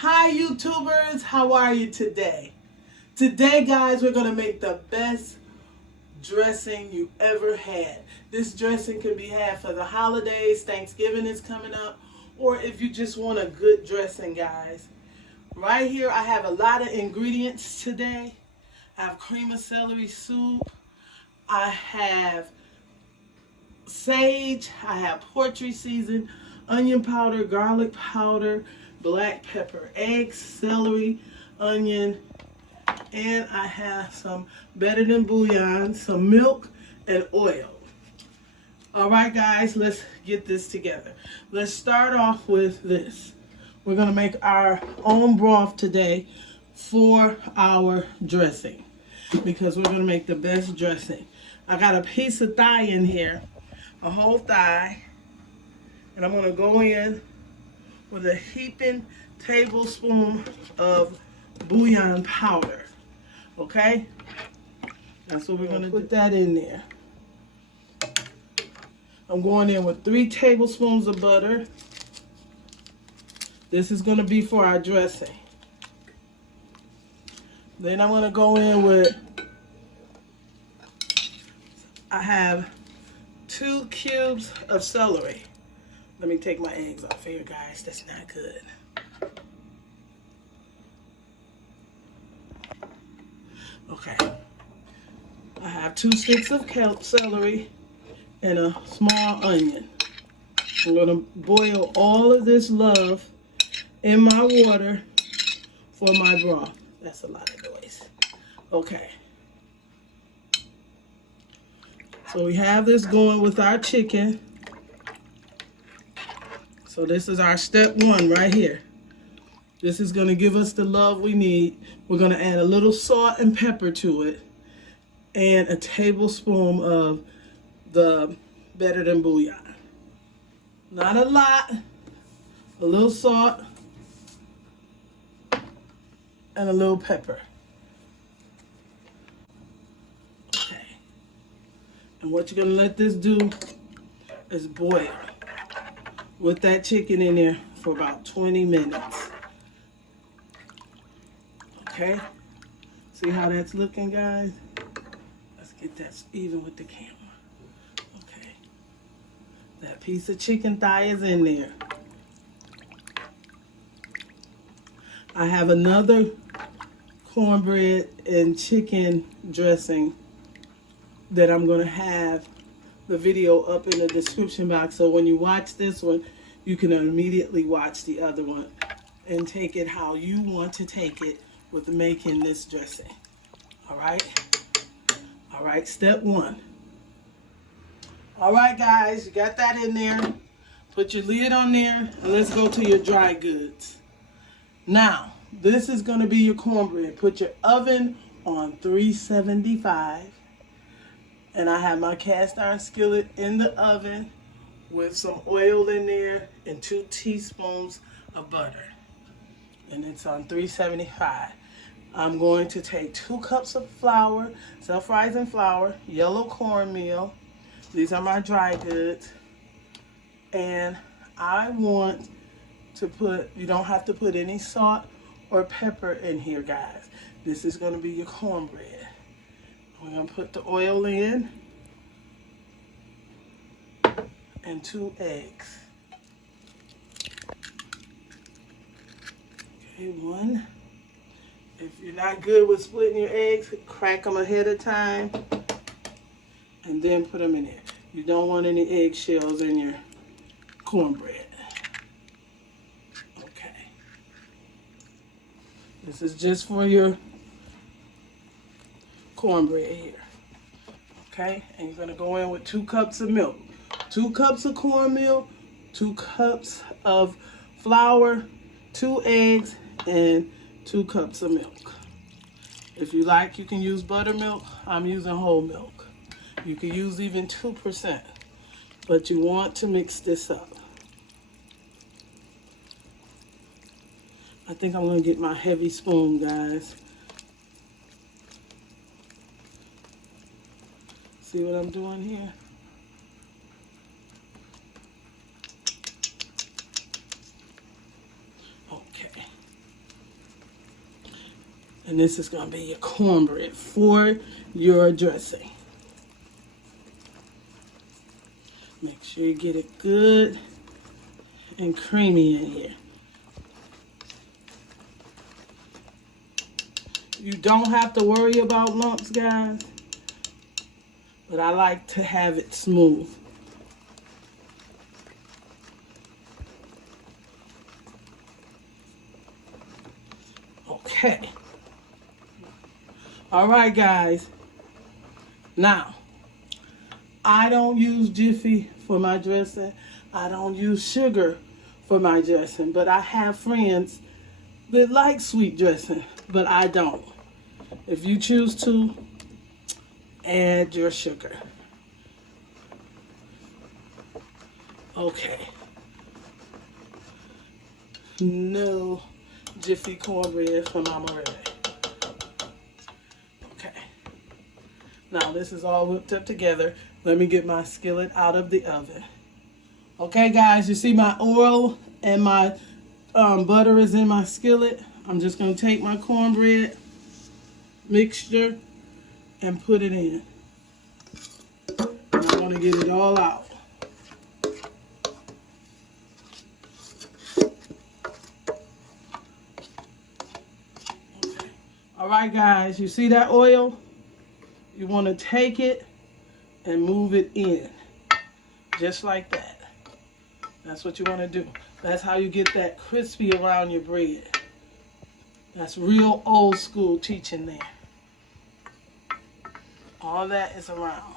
Hi YouTubers, how are you today? Today guys, we're going to make the best dressing you ever had. This dressing can be had for the holidays, Thanksgiving is coming up, or if you just want a good dressing guys. Right here I have a lot of ingredients today. I have cream of celery soup, I have sage, I have poultry season, onion powder, garlic powder, black pepper, eggs, celery, onion, and I have some better than bouillon, some milk, and oil. Alright guys, let's get this together. Let's start off with this. We're going to make our own broth today for our dressing, because we're going to make the best dressing. I got a piece of thigh in here, a whole thigh, and I'm going to go in with a heaping tablespoon of bouillon powder. Okay? That's what we're going to put that in there. I'm going in with 3 tablespoons of butter. This is going to be for our dressing. Then I'm going to go in with, I have 2 cubes of celery. Let me take my eggs off here, guys. That's not good. Okay. I have 2 sticks of celery and a small onion. I'm going to boil all of this love in my water for my broth. That's a lot of noise. Okay. So we have this going with our chicken. So this is our step 1 right here. This is going to give us the love we need. We're going to add a little salt and pepper to it, and a tablespoon of the better than bouillon. Not a lot, a little salt, and a little pepper. Okay. And what you're going to let this do is boil with that chicken in there for about 20 minutes. Okay? See how that's looking, guys? Let's get that even with the camera. Okay. That piece of chicken thigh is in there. I have another cornbread and chicken dressing that I'm going to have the video up in the description box, so when you watch this one, you can immediately watch the other one and take it how you want to take it with making this dressing. Alright? Alright, step 1. Alright guys, you got that in there. Put your lid on there, and let's go to your dry goods. Now, this is going to be your cornbread. Put your oven on 375. And I have my cast iron skillet in the oven with some oil in there and 2 teaspoons of butter. And it's on 375. I'm going to take 2 cups of flour, self-rising flour, yellow cornmeal. These are my dry goods. And I want to put, you don't have to put any salt or pepper in here, guys. This is going to be your cornbread. We're going to put the oil in and 2 eggs. Okay, 1. If you're not good with splitting your eggs, crack them ahead of time and then put them in there. You don't want any eggshells in your cornbread. Okay. This is just for your cornbread here. Okay, and you're going to go in with 2 cups of milk, 2 cups of cornmeal, 2 cups of flour, 2 eggs, and 2 cups of milk. If you like, you can use buttermilk. I'm using whole milk. You can use even 2%, but you want to mix this up. I think I'm going to get my heavy spoon, guys. See what I'm doing here? Okay. And this is going to be your cornbread for your dressing. Make sure you get it good and creamy in here. You don't have to worry about lumps, guys, but I like to have it smooth. Okay. All right, guys. Now, I don't use Jiffy for my dressing. I don't use sugar for my dressing, but I have friends that like sweet dressing, but I don't. If you choose to, add your sugar. Okay. No Jiffy cornbread for Mama Ray. Okay. Now this is all whipped up together. Let me get my skillet out of the oven. Okay, guys, you see my oil and my butter is in my skillet. I'm just going to take my cornbread mixture and put it in. I'm going to get it all out. Okay. All right, guys, you see that oil? You want to take it and move it in, just like that. That's what you want to do. That's how you get that crispy around your bread. That's real old school teaching there. All that is around.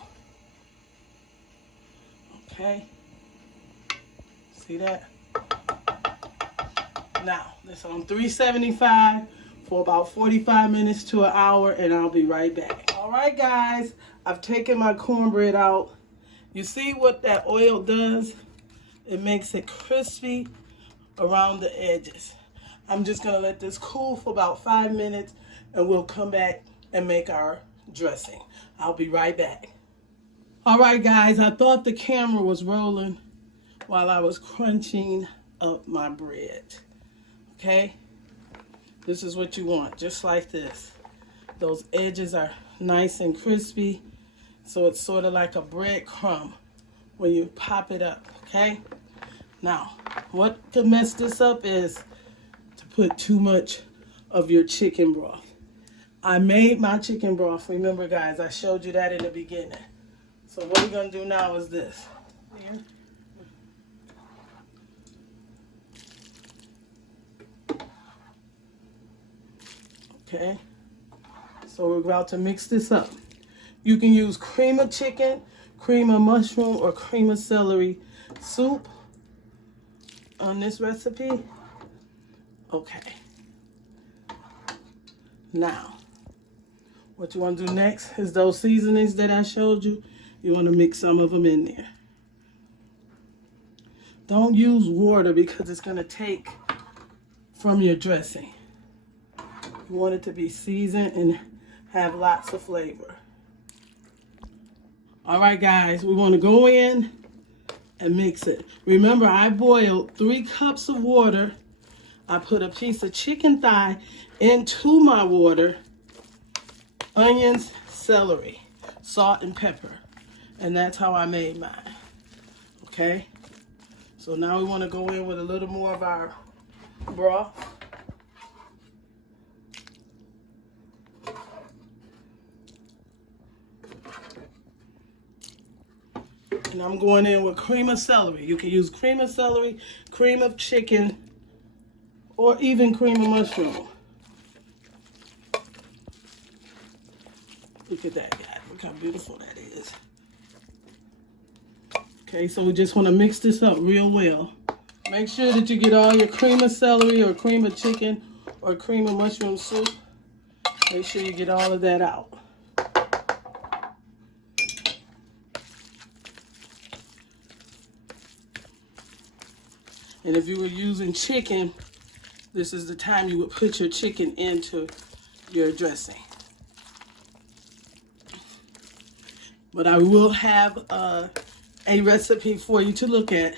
Okay? See that? Now, this on 375 for about 45 minutes to an hour, and I'll be right back. All right, guys, I've taken my cornbread out. You see what that oil does? It makes it crispy around the edges. I'm just going to let this cool for about 5 minutes, and we'll come back and make our dressing. I'll be right back. All right, guys, I thought the camera was rolling while I was crunching up my bread. Okay? This is what you want, just like this. Those edges are nice and crispy, so it's sort of like a breadcrumb when you pop it up, okay? Now, what could mess this up is to put too much of your chicken broth. I made my chicken broth. Remember, guys, I showed you that in the beginning. So what we're going to do now is this. Here. Okay. So we're about to mix this up. You can use cream of chicken, cream of mushroom, or cream of celery soup on this recipe. Okay. Now, what you want to do next is those seasonings that I showed you. You want to mix some of them in there. Don't use water because it's going to take from your dressing. You want it to be seasoned and have lots of flavor. All right, guys, we want to go in and mix it. Remember, I boiled 3 cups of water. I put a piece of chicken thigh into my water, onions, celery, salt, and pepper. And that's how I made mine. Okay? So now we want to go in with a little more of our broth. And I'm going in with cream of celery. You can use cream of celery, cream of chicken, or even cream of mushroom. Look at that, guys. Look how beautiful that is. Okay, so we just want to mix this up real well. Make sure that you get all your cream of celery or cream of chicken or cream of mushroom soup. Make sure you get all of that out. And if you were using chicken, this is the time you would put your chicken into your dressing. But I will have a recipe for you to look at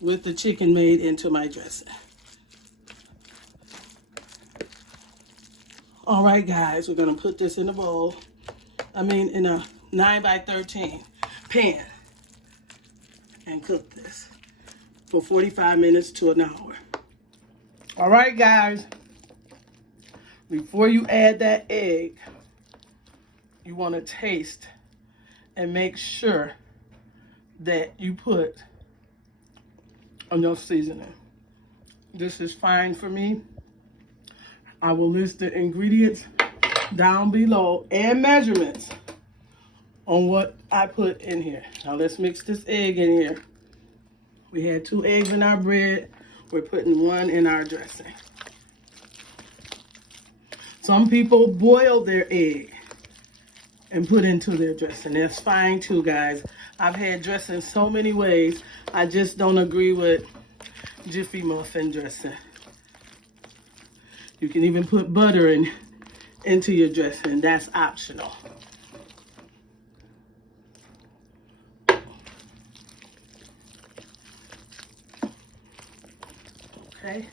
with the chicken made into my dressing. All right, guys, we're gonna put this in a bowl. In a 9x13 pan and cook this for 45 minutes to an hour. All right, guys, before you add that egg, you want to taste and make sure that you put enough seasoning. This is fine for me. I will list the ingredients down below and measurements on what I put in here. Now let's mix this egg in here. We had 2 eggs in our bread. We're putting 1 in our dressing. Some people boil their egg and put into their dressing. That's fine too, guys. I've had dressing so many ways. I just don't agree with Jiffy muffin dressing. You can even put butter into your dressing. That's optional. Okay.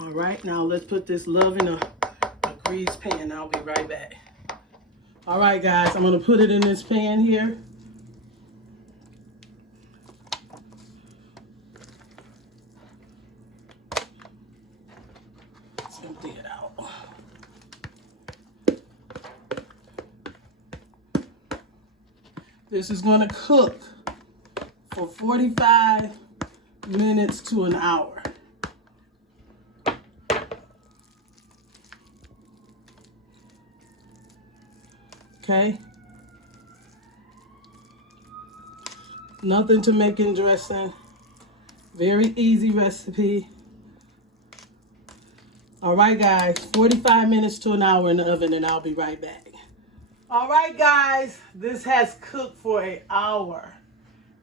All right, now let's put this love in a greased pan. I'll be right back. All right, guys, I'm gonna put it in this pan here. Let's empty it out. This is gonna cook for 45 minutes to an hour. Okay. Nothing to make in dressing. Very easy recipe. All right, guys, 45 minutes to an hour in the oven, and I'll be right back. All right, guys, this has cooked for an hour,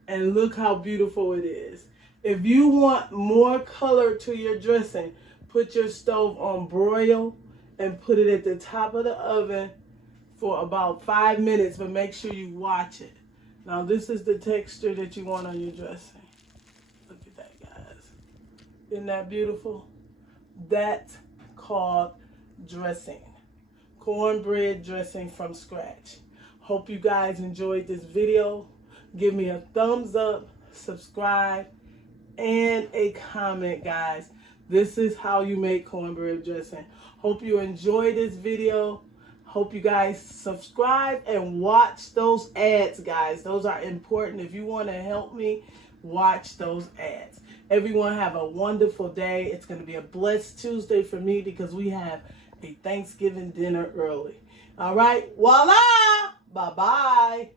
and look how beautiful it is. If you want more color to your dressing, put your stove on broil and put it at the top of the oven for about 5 minutes, but make sure you watch it. Now, this is the texture that you want on your dressing. Look at that, guys. Isn't that beautiful? That's called dressing. Cornbread dressing from scratch. Hope you guys enjoyed this video. Give me a thumbs up, subscribe, and a comment, guys. This is how you make cornbread dressing. Hope you enjoyed this video. Hope you guys subscribe and watch those ads, guys. Those are important. If you want to help me, watch those ads. Everyone have a wonderful day. It's going to be a blessed Tuesday for me because we have a Thanksgiving dinner early. All right. Voila. Bye-bye.